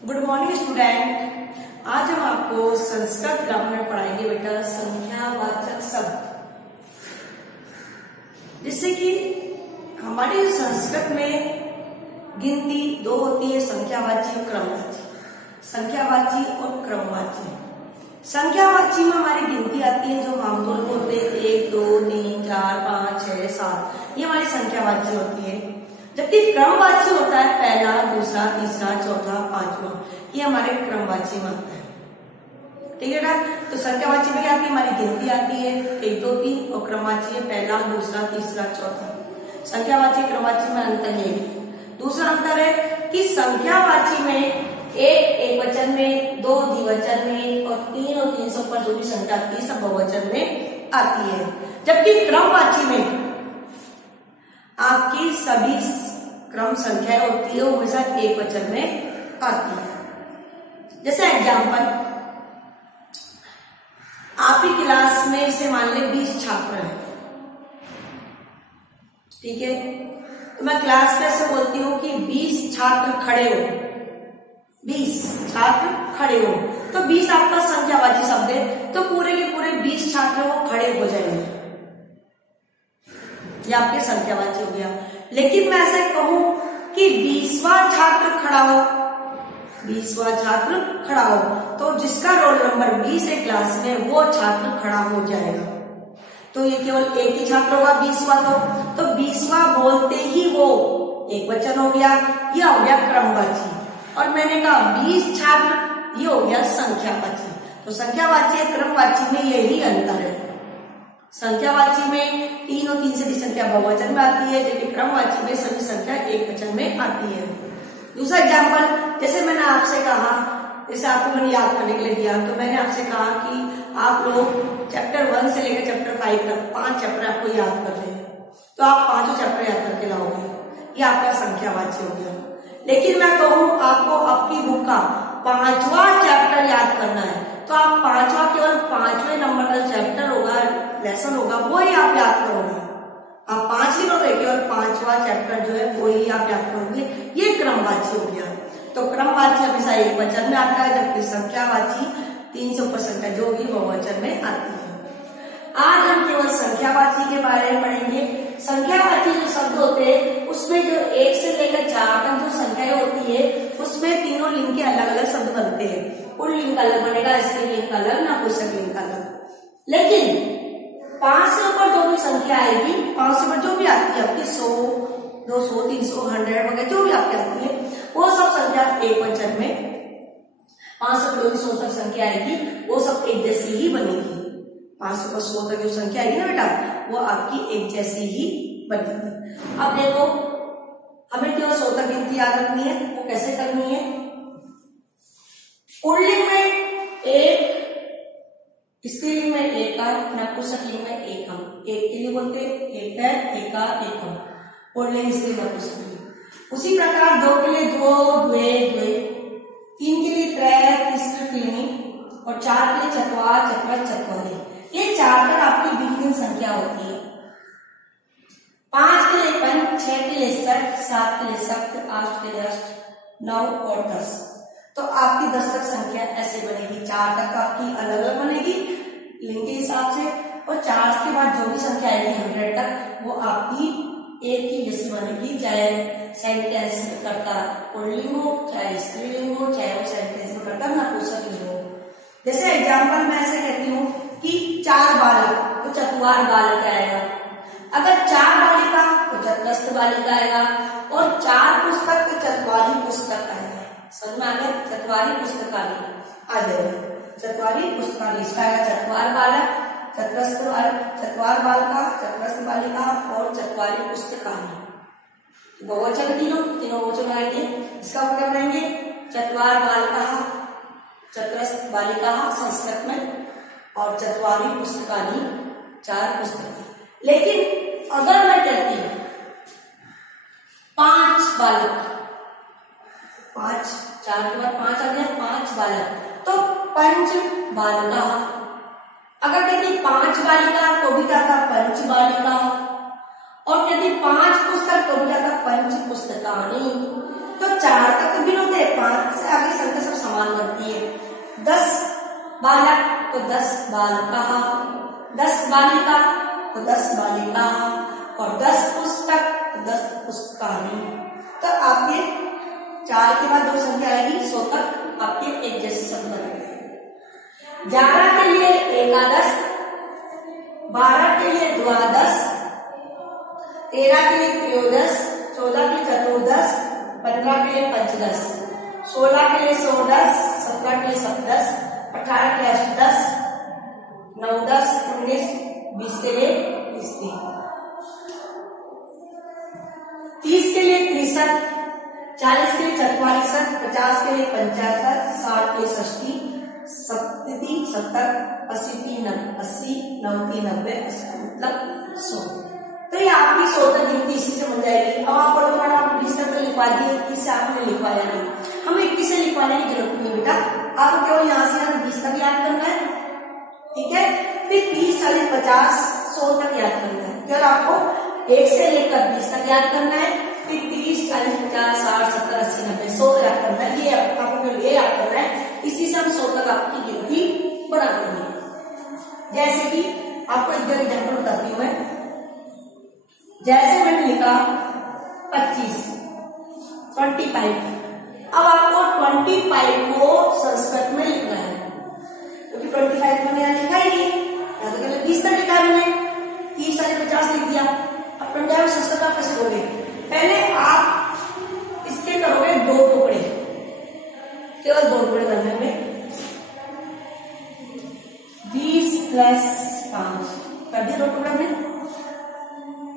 Good morning student. आज हम आपको संस्कृत ग्रामर में पढ़ाएंगे बेटा संख्यावाचक शब्द। जिससे कि हमारी संस्कृत में गिनती दो होती है, संख्यावाची और क्रमवाची। संख्यावाची और क्रमवाची। संख्यावाची में हमारी गिनती आती है जो आमतौर पर होते हैं 1 2 3 4 5 6 7, ये हमारी संख्यावाची होती है। जबकि क्रमवाची होता है पहला, दूसरा, तीसरा, चौथा, पांचवा, ये हमारे क्रमवाची में आता है। ठीक है ना। तो संख्यावाची में क्या आती है, हमारी गिनती आती है 1 2 3, और क्रमवाची है पहला, दूसरा, तीसरा, चौथा। संख्यावाची क्रमवाची में अंतर है। दूसरा अंतर है कि संख्यावाची में एक वचन में, 2 द्विवचन में, और 3 और 3 से ऊपर जो भी संख्या आती है सब बहुवचन में आती है। जबकि क्रमवाची में आपकी सभी क्रम संख्याएं होती है वो हमेशा एक वचन में आती है। जैसे एग्जाम्पल, आपकी क्लास में से मान ले 20 छात्र हैं, ठीक है। तो मैं क्लास में ऐसे बोलती हूँ कि 20 छात्र खड़े हो, 20 छात्र खड़े हो, तो 20 आपका संख्यावाची शब्द है, तो पूरे के पूरे 20 छात्र वो खड़े हो जाएंगे, ये आपके संख्यावाची हो गया। लेकिन मैं ऐसे कहूं कि 20वां छात्र खड़ा हो, 20वां छात्र खड़ा हो, तो जिसका रोल नंबर 20 है क्लास में वो छात्र खड़ा हो जाएगा। तो ये केवल एक ही छात्र होगा 20वां, तो 20वां बोलते ही वो एक वचन हो गया, ये हो गया क्रमवाची। और मैंने कहा 20 छात्र, ये हो गया संख्यावाची। तो संख्यावाची और क्रमवाची में यही अंतर है। संख्यावाची में 3 और 3 से भी संख्या बहुवचन में आती है, जबकि क्रमवाची में सभी संख्या एक वचन में आती है। दूसरा एग्जाम्पल, जैसे मैंने आपसे कहा, जैसे आपको मैंने याद करने के लिए दिया, तो मैंने आपसे कहा कि आप लोग चैप्टर 1 से लेकर चैप्टर 5 तक 5 चैप्टर आपको याद कर रहे हैं, तो आप 5 चैप्टर याद करके लाओगे, ये आपका संख्यावाची हो गया। लेकिन मैं कहूँ आपको आपकी बुक का 5वां चैप्टर याद करना है, तो आप 5वां केवल 5वें नंबर का चैप्टर होगा, लेसन होगा, वो ही आप याद करोगे। आप 5 लिखोगे, केवल 5वां चैप्टर जो है वो ही आप याद करोगे, ये क्रमवाची हो गया। तो क्रमवाची हमेशा एक वचन में आता है, जबकि संख्यावाची 3 से ऊपर संख्या जो भी बहुवचन में आती है। आज हम केवल संख्यावाची के बारे में पढ़ेंगे। संख्यावाची जो शब्द होते हैं उसमें जो 1 से लेकर 4 तक जो संख्याएं होती है उसमें तीनों लिंग के अलग अलग शब्द बनते हैं। पूर्ण लिंग अलग बनेगा, स्त्रीलिंग लिंग अलग, नपुंसक लिंग अलग। लेकिन 5 से ऊपर जो भी संख्या आएगी, 5 से ऊपर जो भी आती है आपकी 100 200 300 100 वगैरह जो भी आपकी आती है, वो सब संख्या एक वचन में, 5 से ऊपर 100 तक संख्या आएगी वो सब एक जैसी ही बनेगी। 5 से ऊपर 100 तक जो संख्या आएगी ना बेटा, वो आपकी एक जैसी ही बनेगी। अब देखो, हमें केवल 100 तक गिनती याद रखनी है, वो कैसे करनी है। पुल्लिंग में 1, स्त्रीलिंग में एकार, नपुंसक लिंग में एकम। एक के लिए बोलते हैं एक है, एकार, एकम, पुल्लिंग, स्त्रीलिंग, नपुंसक लिंग। उसी प्रकार 2 के लिए 2 द्वे द्वे, 3 के लिए त्रय तिस्र त्रीणि, और 4 के लिए चत्वार चत्वर चत्वारी। ये 4 तक आपकी भिन्न संख्या होती है। 5 के लिए 5, 6 के लिए 7, 7 के लिए 7, 8 के लिए 8, 9 और 10। तो आपकी 10 तक संख्या ऐसे बनेगी। 4 तक आपकी अलग अलग बनेगी लिंग के हिसाब से, और 4 के बाद जो भी संख्या आएगी 100 तक वो आपकी एक ही जैसी बनेगी, चाहे सेंटेंस में करता पुल्लिंग हो, चाहे स्त्रीलिंग हो, चाहे वो सेंटेंस में करता नपुंसक लिंग हो। जैसे एग्जाम्पल मैं ऐसे कहती हूँ कि 4 बालक, तो चतुर बालक आएगा। अगर 4 बालिका तो चतुरस्र बालिका आएगा, और 4 पुस्तक तो चतवारी पुस्तक आएगा। समझ में आ गया, चतवारी पुस्तकालय आ जाएगा, चतवारी पुस्तकालय। इसका आएगा चतवार बालक, चतुरस्र चतवार बालिका, चतुरस्र बालिका और चतवारी पुस्तकालय। बहुवचन तीनों बहुवचन आएंगे। इसका क्या बनाएंगे, चतवार बालिका, चतुरस्र बालिका संस्कृत में, और चतवारी पुस्तकालय 4 पुस्तक। लेकिन अगर मैं कहती हूं 5 बालक, 5, 4 के बाद 5 आ गया, 5 बालक, तो 5 बालिका। अगर कहती 5 बालिका तो भी क्या था, 5 बालिका। और कहती 5 पुस्तक तो भी क्या था, 5 पुस्तकानि। तो 4 तक तो भिन्न होते हैं, 5 से आगे संख्या सब समान बनती है। 10 बालक तो 10 बालिका, 10 बालिका तो 10 बालिका, और 10 पुस्तक तो 10 पुस्तकालय। तो आपके 4 के बाद 2 संख्या आएगी, 100 तक आपके एक जैसे शब्द बनेंगे। 11 के लिए एकादश, 12 के लिए द्वादश, 13 के लिए त्रयोदश, 14 के लिए चतुर्दश, 15 के लिए पंचदश, 16 के लिए षोडश, 17 के लिए सप्तदश, 18 के लिए अष्टदश, 9, 10, 19, 20 के लिए 30 के लिए 63, 40 के लिए 44, 50 के लिए 75, 60 के लिए 60, 70, 70, 80, 80, 90, 90, मतलब 100। तो ये आपकी 100 तक गिनती इसी से बन जाएगी। अब आप पढ़ो मैडम आप 20 तक लिखवा दिए, 21 से आपने लिखवाया नहीं, हमें 21 से लिखवाने की जरूरत नहीं बेटा, आपको केवल यहाँ से 20 तक याद करना है, ठीक है। फिर 30, 40, 50, 100 तक याद करना है, केवल आपको 1 से लेकर 20 तक याद करना है। फिर 30, 40, 50, 60, 70, 80, 90, 100 याद करना है, ये आपको ये याद करना है। इसी से हम 100 तक आपकी गिनती बना देंगे। जैसे कि आपको एक एग्जाम्पल बताती हूँ मैं, जैसे मैंने लिखा 25, अब आपको 25 को संस्कृत में लिखना है, क्योंकि 25 मैंने यहाँ लिखा ही नहीं, या तो पहले 20 तक लिखा है मैंने, 30, 40, 50 लिख दिया। अब 25 संस्कृत आप कैसे करोगे? पहले आप इसके करोगे 2 टुकड़े, केवल 2 टुकड़े करने में, 20 + 5 कर दिए 2 टुकड़े में,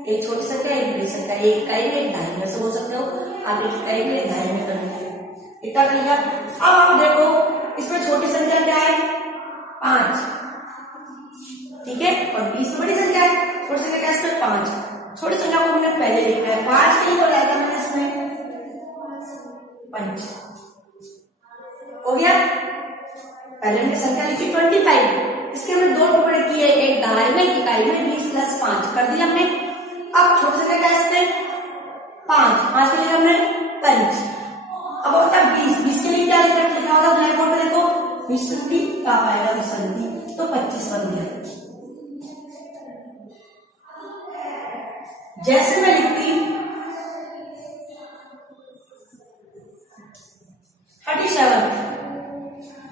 एक छोटी संख्या एक बड़ी संख्या, एक इकाई में एक ढाई में से बोल सकते हो आप, एक इकाई में एक ढाई में कर लीजिए, इतना कर लिया। अब आप देखो इसमें छोटी संख्या क्या है? 5, ठीक है, और 20 बड़ी संख्या है, छोटी संख्या क्या है इसमें? 5। छोटी संख्या को हमने पहले लिखना है, 5 के लिए बोला था मैंने इसमें 5 हो गया। पहले हमने संख्या लिखी 25, इसके हमने 2 टुकड़े किए, एक ढाई में एक इकाई में, 20 + 5 कर दिया हमने। अब छोटी संख्या क्या है इसमें? 5 के लिए हमने 5। अब होता 20 के लिए क्या लिखा होगा ब्लैक बोर्ड पे देखो, 20 का पाएगा संधि, तो 25 बन गया। जैसे मैं लिखती 37,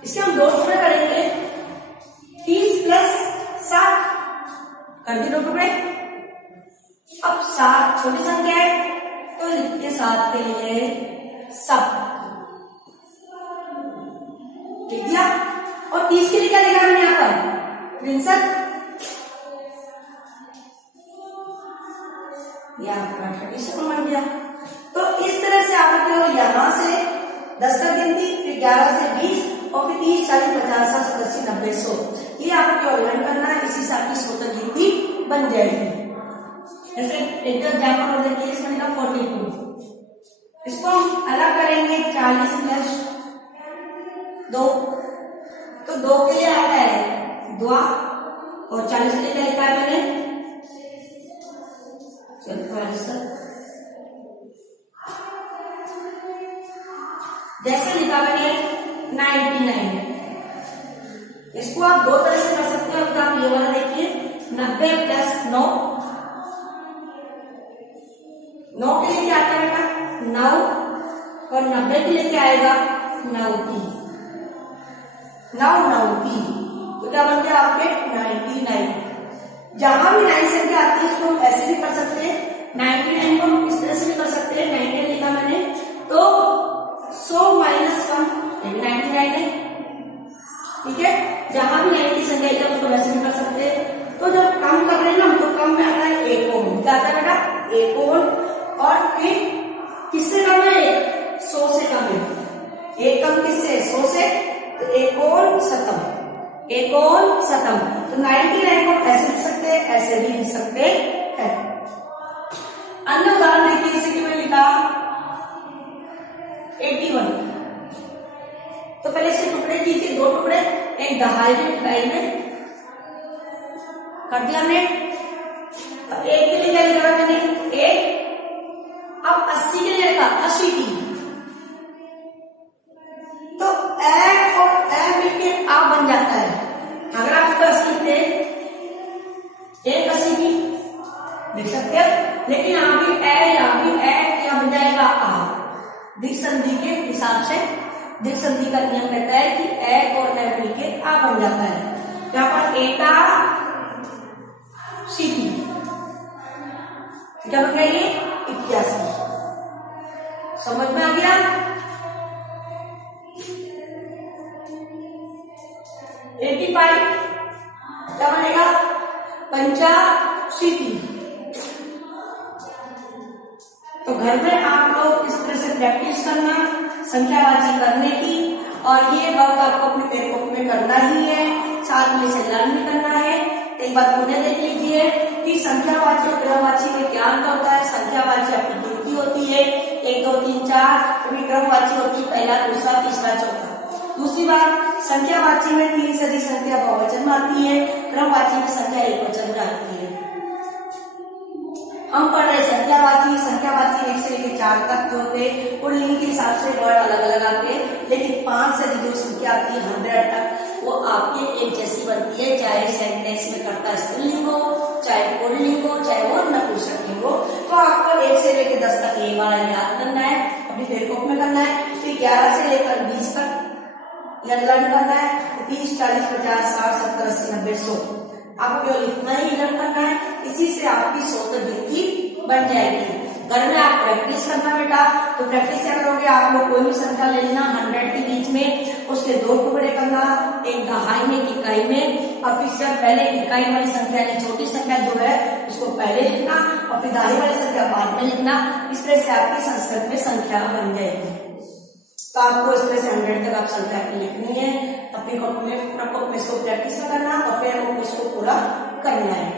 इसके हम 2 टुकड़े करेंगे, 30 + 7 कर दिए 2 टुकड़े। अब 7 छोटी संख्या है, तो लिखते 7 के लिए सब लिख दिया। और 30 के लिए क्या लिखा हमने यहाँ पर? 63, यहाँ 37 बन गया। तो इस तरह से आपको यहाँ से 10 तक गिनती, फिर 11 से 20, और फिर 30, 40, 50, 60, 80, 90, 100, ये आपको लर्न करना है, इसी से आपकी 100 तक गिनती बन जाएगी। जैसे एक एग्जाम्पल और देखिए, इसमें लिखा 42, इसको हम अलग करेंगे 40 + 2, तो 2 के लिए आता है द्वा, और 40 के लिए क्या लिखा है मैंने? जैसे लिखा मैंने 99, इसको आप 2 तरह से कर सकते हो। तो आप ये वाला देखिए, 90 + 9, 9 के लिए क्या आता है बेटा? 9, और 90 के लिए क्या आएगा? 90, 9 तो क्या बन गया आपके 99। जहां भी 9 संख्या आती है उसको हम ऐसे भी कर सकते हैं, 99 को हम इस तरह से भी कर सकते हैं, 99 लिखा मैंने तो 100 - 1 99 है, ठीक है। जहां भी 90 संख्या है उसको वैसे भी कर सकते हैं। तो जब कम कर रहे हैं ना हम, तो कम में आता है 1 ओम, क्या आता है बेटा? 1 ओम। और फिर किससे कम है? 100 से कम है। 1 कम किससे? 100 से, तो 1 ओम शतम, 1 ओम शतम। तो 99 को ऐसे लिख सकते हैं, ऐसे भी लिख सकते हैं। अन्य उदाहरण देखिए, जैसे कि मैं लिखा 81, तो पहले से टुकड़े कीजिए, 2 टुकड़े, एक ढाई में इकाई में कर दिया हमने। अब 1 के लिए क्या लिखा मैंने? 1। अब 80 के लिए लिखा 80 टी, द्विक संधि के हिसाब से, द्विक संधि का नियम कहता है कि ए और ए मिलके आ बन जाता है। यहाँ पर एटा सीटी क्या बन गया ये 81। समझ में आ गया? 85 क्या बनेगा 85। तो घर में आप लोग इस तरह से प्रैक्टिस करना संख्यावाची करने की, और ये वर्क आपको अपने पेपर में करना ही है, साथ में इसे लर्न भी करना है। एक बात उन्हें देख लीजिए कि संख्यावाची और क्रमवाची में क्या अंतर होता है। संख्यावाची आपकी गिनती होती है 1 2 3 4, कभी क्रमवाची होती है पहला दूसरा तीसरा चौथा। दूसरी बात, संख्यावाची में 3 से अधिक संख्या बहुवचन में आती है, क्रमवाची में संख्या एकवचन में आती है। हम पढ़ रहे संख्यावाची 1 से लेकर 4 तक जो होते पुल्लिंग के हिसाब से वर्ड अलग अलग आते हैं, लेकिन 5 से जो संख्या आती है 100 तक वो आपके एक जैसी बनती है, चाहे सेंटेंस में कर्ता स्त्रीलिंग हो, चाहे पुल्लिंग हो, चाहे वो नपुंसकलिंग हो। तो आपको 1 से लेकर 10 तक ये वाला याद करना है, अपनी फेरकोप में करना है। फिर 11 से लेकर 20 तक लर्न करना है। 30 40 50 60 70 80 90 100 आपको केवल इतना ही लर्न करना है। इसी से आपकी 100 तक गिनती बन जाएगी। घर में आप प्रैक्टिस करना बेटा। तो प्रैक्टिस क्या करोगे, आप लोग कोई भी संख्या ले लेना 100 के बीच में, उसके 2 टुकड़े करना, एक दहाई में एक इकाई में, और फिर पहले इकाई वाली संख्या यानी छोटी संख्या जो है उसको पहले लिखना और फिर दहाई वाली संख्या बाद में लिखना। इस तरह से आपकी संस्कृत में संख्या बन जाएगी। तो आपको इस तरह से 100 तक आप संख्या लिखनी है, अपनी प्रकोप में इसको प्रैक्टिस करना और फिर इसको पूरा करना है।